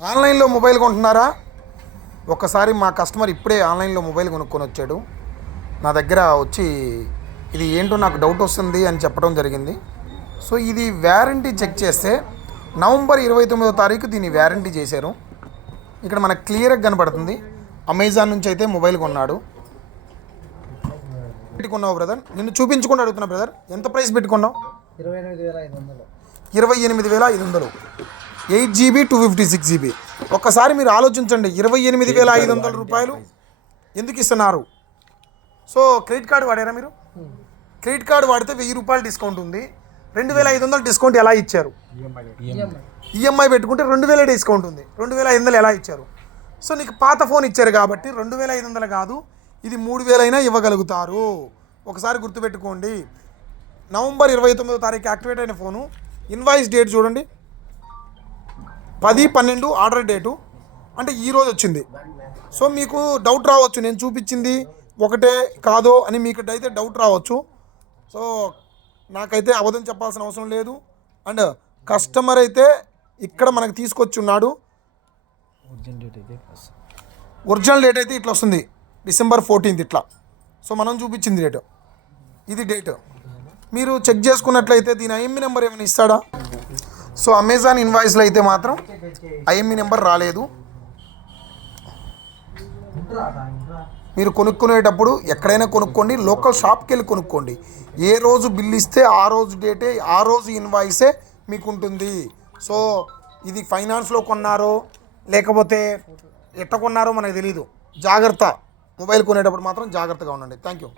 ఆన్లైన్లో మొబైల్ కొంటున్నారా? ఒక్కసారి మా కస్టమర్ ఇప్పుడే ఆన్లైన్లో మొబైల్ కొనుక్కొని వచ్చాడు. నా దగ్గర వచ్చి ఇది ఏంటో నాకు డౌట్ వస్తుంది అని చెప్పడం జరిగింది. సో ఇది వ్యారంటీ చెక్ చేస్తే నవంబర్ 29వ తారీఖు దీన్ని వ్యారంటీ చేశారు. ఇక్కడ మనకు క్లియర్గా కనపడుతుంది. అమెజాన్ నుంచి అయితే మొబైల్ కొన్నాడు. పెట్టుకున్నావు బ్రదర్? నిన్ను చూపించుకొని అడుగుతున్నా బ్రదర్, ఎంత ప్రైస్ పెట్టుకున్నావు? 28,500. 8GB 256GB. ఒక్కసారి మీరు ఆలోచించండి, 28,500 రూపాయలు ఎందుకు ఇస్తున్నారు? సో క్రెడిట్ కార్డు వాడారా మీరు? క్రెడిట్ కార్డు వాడితే 1000 రూపాయలు డిస్కౌంట్ ఉంది. 2,500 డిస్కౌంట్ ఎలా ఇచ్చారు? ఈఎంఐ పెట్టుకుంటే 2,000 డిస్కౌంట్ ఉంది. 2,500 ఎలా ఇచ్చారు? సో నీకు పాత ఫోన్ ఇచ్చారు కాబట్టి 2,500 కాదు, ఇది 3,000 అయినా ఇవ్వగలుగుతారు. ఒకసారి గుర్తుపెట్టుకోండి. నవంబర్ 29వ తారీఖు యాక్టివేట్ అయిన ఫోను. ఇన్వాయిస్ డేట్ చూడండి, 10/12 ఆర్డర్ డేటు, అంటే ఈరోజు వచ్చింది. సో మీకు డౌట్ రావచ్చు, నేను చూపించింది ఒకటే కాదో అని మీకు అయితే డౌట్ రావచ్చు. సో నాకైతే అబద్ధం చెప్పాల్సిన అవసరం లేదు. అండ్ కస్టమర్ అయితే ఇక్కడ మనకు తీసుకొచ్చి ఉన్నాడు. ఒరిజినల్ డేట్ అయితే ఇట్లా వస్తుంది, December 14th ఇట్లా. సో మనం చూపించింది డేటు, ఇది డేటు. మీరు చెక్ చేసుకున్నట్లయితే దీని ఐఎంఈ నెంబర్ ఏమైనా ఇస్తాడా? సో అమెజాన్ ఇన్వాయిస్లో అయితే మాత్రం ఐఎంఈ నెంబర్ రాలేదు. మీరు కొనుక్కునేటప్పుడు ఎక్కడైనా కొనుక్కోండి, లోకల్ షాప్కి వెళ్ళి కొనుక్కోండి. ఏ రోజు బిల్ ఇస్తే ఆ రోజు డేటే, ఆ రోజు ఇన్వాయిసే మీకు ఉంటుంది. సో ఇది ఫైనాన్స్లో కొన్నారో లేకపోతే ఎట్ట కొన్నారో మనకు తెలీదు. జాగ్రత్త, మొబైల్ కొనేటప్పుడు మాత్రం జాగ్రత్తగా ఉండండి. Thank you.